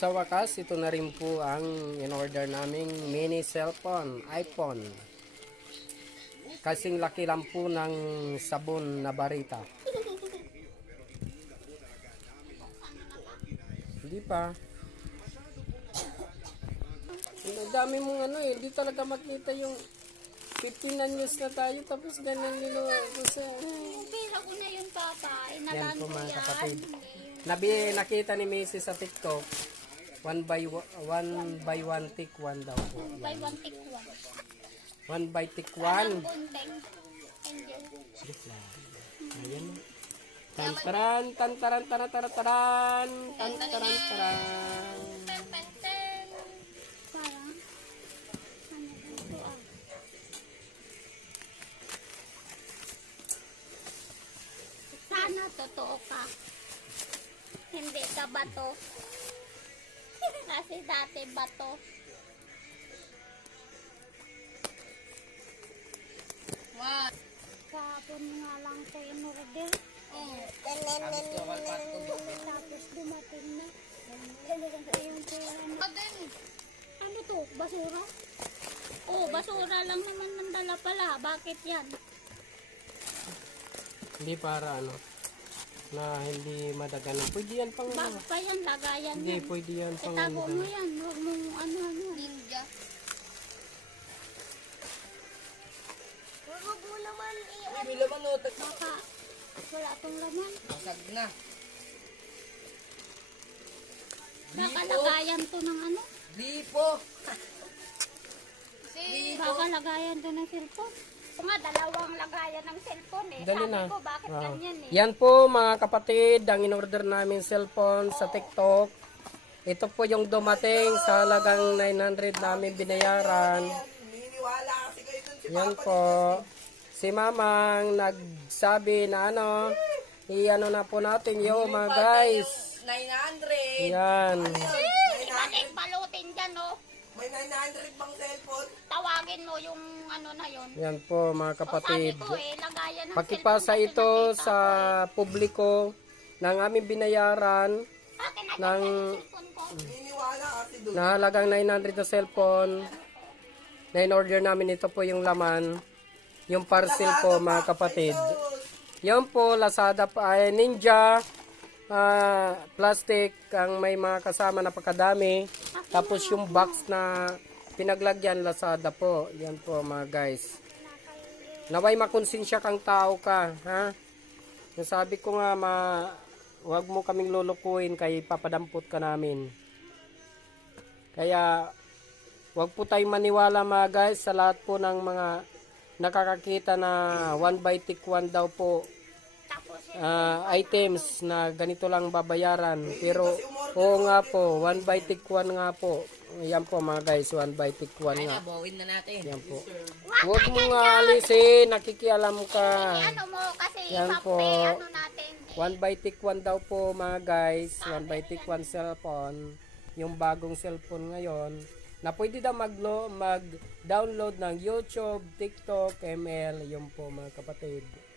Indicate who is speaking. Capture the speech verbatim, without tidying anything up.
Speaker 1: sa wakas, ito na rin po ang in-order naming mini cellphone, iPhone. Kasing laki lang po ng sabon na barita. Hindi pa. Ang dami mong ano eh, hindi talaga makita yung fifteen na news na tayo tapos ganyan nilo.
Speaker 2: Yung pera ko na yun, Papa.
Speaker 1: Yan
Speaker 2: Inalaan
Speaker 1: po
Speaker 2: ko
Speaker 1: mga
Speaker 2: yan.
Speaker 1: kapatid. Nabi, nakita ni Macy sa TikTok, one by one, one by one take one daw po.
Speaker 2: Buy one, take one.
Speaker 1: One by take
Speaker 2: Walang
Speaker 1: one.
Speaker 2: kunteng. Angel.
Speaker 1: Ayan. Tantaran, tantaran, taran, taran, taran, tantaran, taran.
Speaker 2: Ten, ten, ten. Parang, ano ito ah. Sana totoo ka. Hindi ka bato. Kasi dati bato. What? Kahapon nga lang ko in-order. Tapos dumating na. Yung pera na. Ano to? Basura? Oh, basura lang naman mandala pala. Bakit yan?
Speaker 1: Hindi para ano, na hindi madaganan. Pwede yan pang
Speaker 2: Bag pa yan, lagayan
Speaker 1: Hindi,
Speaker 2: yan.
Speaker 1: pwede yan pang
Speaker 2: Itago mo yan. Huwag mong ano ano. Ninja. Huwag mo naman i-ano.
Speaker 3: May laman o.
Speaker 2: Baka wala tong laman.
Speaker 3: Basag na.
Speaker 2: Baka lagayan to ng ano.
Speaker 3: Lipo.
Speaker 2: Baka lagayan to ng cellphone. Ito nga, dalawang lagayan ng cellphone eh.
Speaker 1: Dali
Speaker 2: Sabi
Speaker 1: na.
Speaker 2: ko, bakit
Speaker 1: Wow.
Speaker 2: ganyan eh?
Speaker 1: Yan po mga kapatid, ang in-order namin cellphone sa TikTok. Ito po yung dumating sa halagang nine hundred namin binayaran.
Speaker 3: Niniwala kasi kayo dun si
Speaker 1: Yan po. Si Mamang nagsabi na ano, i-ano na po natin yo mga guys.
Speaker 3: nine hundred.
Speaker 1: Yan.
Speaker 2: Iba din palutin dyan oh.
Speaker 3: May nine hundred bang cellphone?
Speaker 2: Tawagin mo yung ano na yun.
Speaker 1: Yan po mga kapatid.
Speaker 2: Sabi ko eh, lagayan ng
Speaker 1: Pakipasa
Speaker 2: cellphone
Speaker 1: ito
Speaker 2: kasi nakita
Speaker 1: sa
Speaker 2: ko
Speaker 1: publiko ng aming binayaran
Speaker 2: eh. Akin na
Speaker 1: ng
Speaker 2: yung cellphone ko.
Speaker 3: Niniwala kasi dun.
Speaker 1: na halagang nine hundred na cellphone. Na in-order namin, ito po yung laman. Yung parcel po mga kapatid. Yan po, Lazada pa, ay Ninja. ah, plastic ang may mga kasama na pagkadami. Tapos yung box na pinaglagyan, Lazada po. Yan po mga guys. Naway makonsensya kang tao ka, ha? Yung sabi ko nga, ma, wag mo kaming lulukuin kay papadampot ka namin. Kaya, wag po tayong maniwala mga guys sa lahat po ng mga nakakakita na one by take one daw po
Speaker 2: Tapos
Speaker 1: ah, items na ganito lang babayaran. Pero, oo nga po, one by take one nga po. Yan po mga guys, one by take one nga.
Speaker 3: Bawin na natin.
Speaker 1: Yan po. Huwag mo nga alisin, nakikialam ka.
Speaker 2: ano mo kasi
Speaker 1: Yan
Speaker 2: iba
Speaker 1: po.
Speaker 2: eh, ano natin eh.
Speaker 1: One by take one daw po mga guys. One by take one cellphone. Yung bagong cellphone ngayon. Na pwede daw maglo, mag-download ng YouTube, TikTok, M L. Yung po mga kapatid.